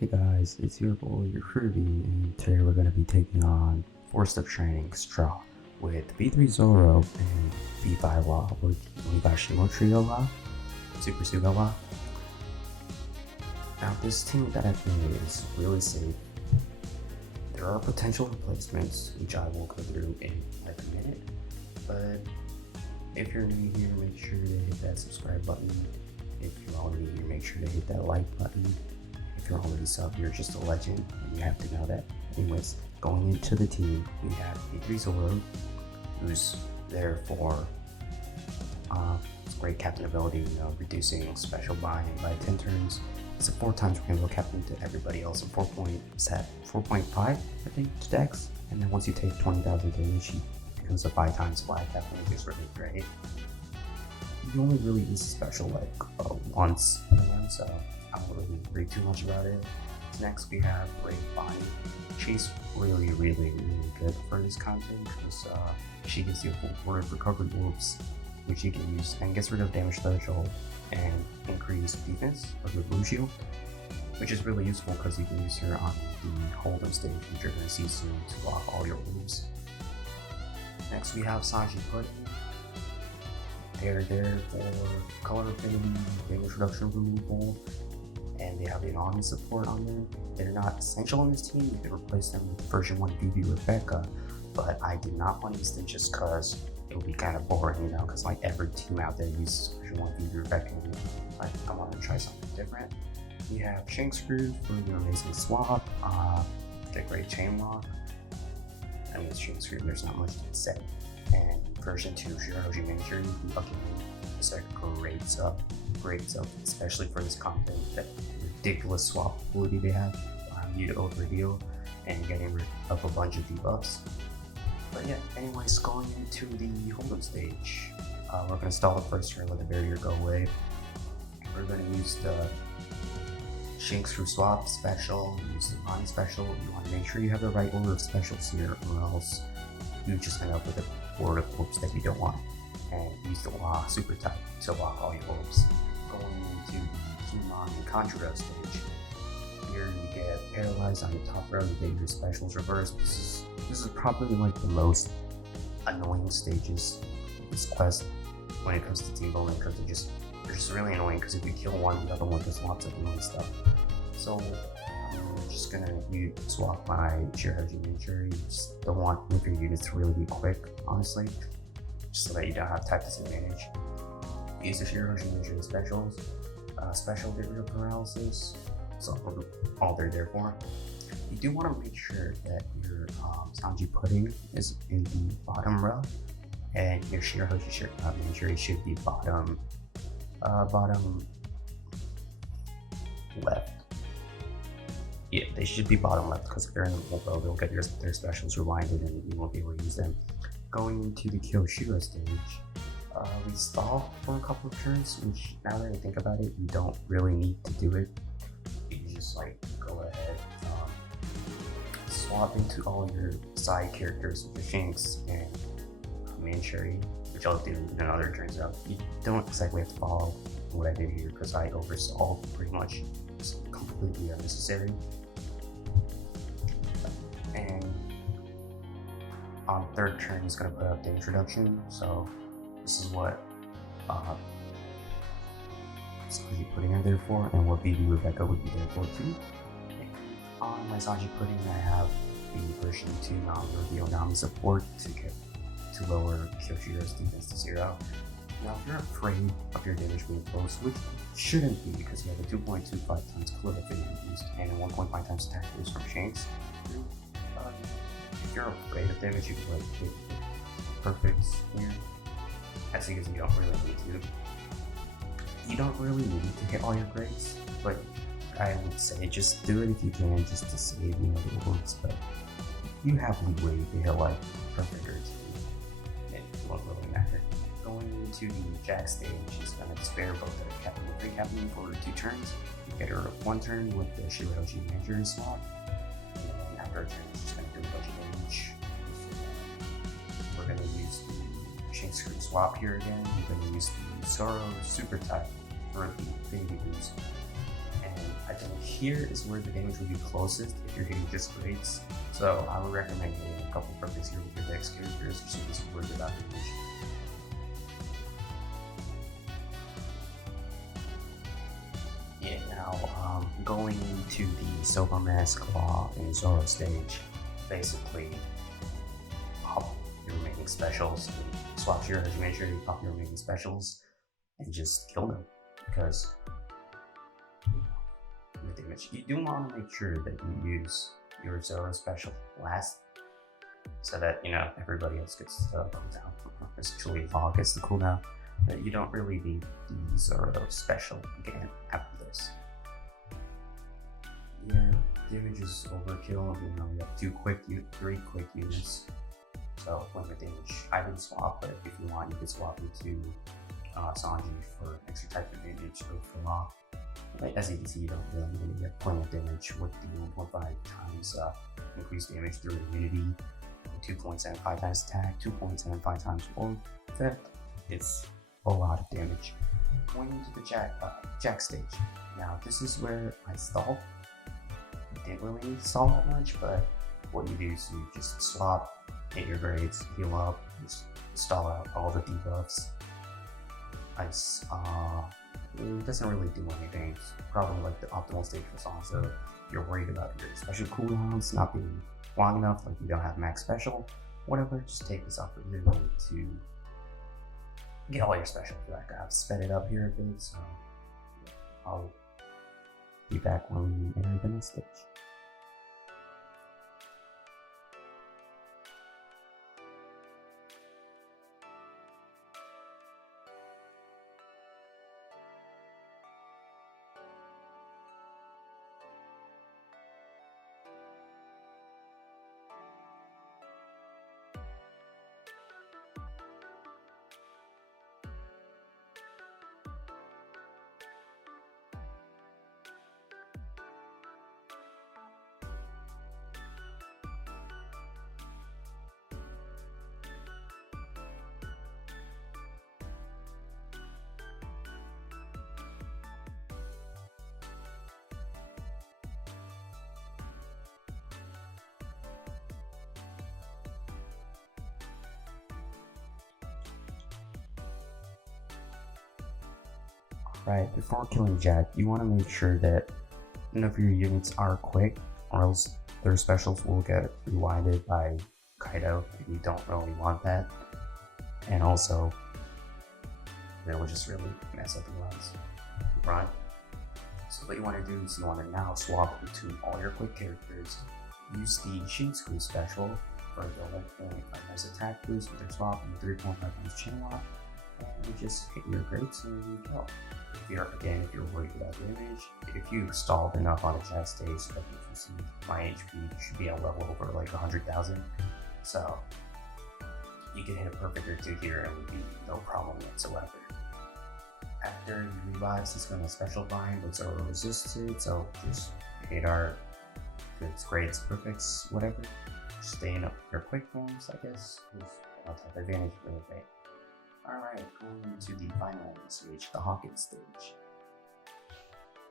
Hey guys, it's your boy, your Kirby, and today we're going to be taking on 4-step training Straw with B3 Zoro and B5 Law with Onigashimo Trio Law, Super Suga Law. Now this team that I've made is really safe. There are potential replacements, which I will go through in like a minute, but if you're new here, make sure to hit that subscribe button. If you're already here, make sure to hit that like button. If you're already sub, you're just a legend, and you have to know that. Anyways, going into the team, we have B3 Zoro, who's there for great captain ability, reducing special buying by 10 turns. It's a 4 times rainbow captain to everybody else, and 4.5, I think, stacks. And then once you take 20,000 damage, he becomes a 5 times flag captain, which is really great. You only really use special like once in a run, so I don't really read too much about it. Next we have Ray Bonnie. She's really good for this content because she gives you a full board of recovered orbs, which you can use and gets rid of damage threshold and increase defense of your blue shield, which is really useful because you can use her on the Hold'em stage, which you're going to see soon, to block all your orbs. Next we have Sanji Pudding. They're there for color affinity, damage reduction removal, and they have the army support on there. They're not essential on this team. You can replace them with version 1 BB Rebecca, but I did not want to use them just because it would be kind of boring, because like every team out there uses version 1 BB Rebecca, and I want to try something different. We have Shank Screw for the amazing swap, the great chain lock. I mean, Shank Screw, there's not much to say. And version 2 Shirahoshi Manager, is a great sub, especially for this content. That ridiculous swap ability they have, allowing you to overheal and getting rid of a bunch of debuffs. But yeah, anyways, going into the Hold'em stage, we're going to stall the first turn, let the barrier go away. We're going to use the Shank Screw swap special, use the Bonnie special. You want to make sure you have the right order of specials here, or else you just end up with a board of orbs that you don't want. And use the super type to lock all your orbs. Going into the Kimon and Conjuro stage, here you get paralyzed on the top row, you get your specials reversed. This is probably like the most annoying stages of this quest when it comes to team building, because they're just really annoying, because if you kill one, the other one does lots of annoying stuff. So I'm just gonna swap my Shirahoshi Manager. You just don't want one of your units to really be quick, honestly, just so that you don't have type disadvantage. Use the Shirahoshi Manager specials. Special get rid of paralysis, so all they're there for. You do want to make sure that your Sanji Pudding is in the bottom row, and your Shirahoshi Manager should be bottom left. Yeah, they should be bottom left, because if they're in the middle row, they'll get their specials rewinded and you won't be able to use them. Going into the Kyoshiro stage, we stall for a couple of turns, which now that I think about it, you don't really need to do it. You can just like go ahead, swap into all your side characters with the Shanks and Manchuri, which I'll do in another turns out. You don't exactly have to follow what I did here, because I overstalled pretty much. It's completely unnecessary. And on third turn, he's going to put up the introduction, so this is what Sanji Pudding are there for, and what BB Rebecca would be there for too. And on my Sanji Pudding, I have the version 2 non-reveal Nami support to lower Kyoshiro's defense to 0. Now, if you're afraid of your damage being close, which shouldn't be, because you have a 2.25 times color affinity boost and a 1.5 times attack boost from Shanks. If you're afraid of damage, you can like hit perfect here. That's because you don't really need to. You don't really need to hit all your grades, but I would say just do it if you can, just to save the orbs. But you have leeway to hit like perfect or 2. It won't really matter. Going into the Jack stage, he's going to spare both the Captain and Free Captain for 2 turns. You get her 1 turn with the Shirahoshi Manager swap, and then after a turn, he's just going to do a bunch of damage. We're going to use the Shank Screw swap here again. We're going to use the ZORO super type for the baby boost. And I think here is where the damage would be closest if you're hitting just grades. So I would recommend hitting a couple perfects here with your dex characters, so just worried about damage. Yeah, now going to the Silver Mask Claw and ZORO stage, basically pop your remaining specials, and swap your make sure you pop your remaining specials and just kill them, because the damage. You do want to make sure that you use your ZORO special last, so that everybody else gets the cooldown. Especially Fog gets the cooldown. But you don't really need the ZORO special again after this. Yeah, damage is overkill. You have 3 quick units. So limit damage. I didn't swap, but if you want, you could swap into Sanji for extra type of damage or for Law. As you can see, you don't really need to get plenty of damage with the 1.5 times increased damage through immunity, 2.75 times attack, 2.75 times war effect. It's a lot of damage. Going into the Jack stage. Now this is where I stalled. I didn't really need to stall that much, but what you do is you just swap, hit your grades, heal up, just stall out all the debuffs. It doesn't really do anything. It's probably like the optimal stage for Sansa. If you're worried about your special cooldowns not being long enough, like you don't have max special, whatever, just take this opportunity to get all your specials back. I've sped it up here a bit, so I'll be back when we enter the next stage. Right, before killing Jack, you want to make sure that none of your units are quick, or else their specials will get rewinded by Kaido, and you don't really want that. And also, it will just really mess up your runs. Right? So what you want to do is you want to now swap into all your quick characters. Use the Shinsuke special for the 1.5 times attack boost with their swap and 3.5 times chain lock, and you just hit your grades and you kill. If you're worried about damage, if you stalled enough on a Jack stage, like you can see, my HP should be a level over like 100,000. So you can hit a perfect or 2 here and it would be no problem whatsoever. After he revives, he's going to special bind with ZORO resisted, so just hit our goods, grades, perfects, whatever. Staying up your quick forms, I guess, with type advantage really great. Alright, going into the final stage, the Hawkins stage.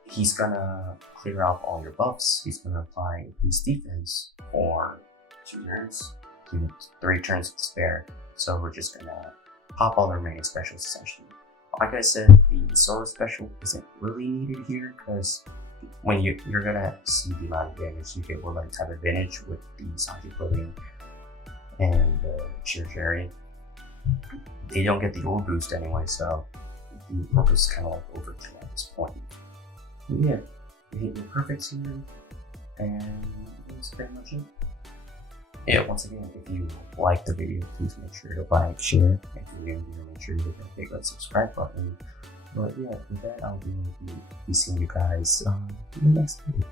He's gonna clear off all your buffs. He's gonna apply increased defense for 2 turns, 3 turns to spare. So we're just gonna pop all the remaining specials essentially. Like I said, the ZORO special isn't really needed here because when you're gonna see the amount of damage you get with like type advantage with the Sanji Pavilion and Shirjari. They don't get the ore boost anyway, so the ore boost is kind of like overkill at this point. But yeah, you hit your perfects here, and that's pretty much it. Yeah, once again, if you like the video, please make sure to like, share. If you're new here, make sure to hit that subscribe button. But yeah, with that, I'll be seeing you guys in the next video.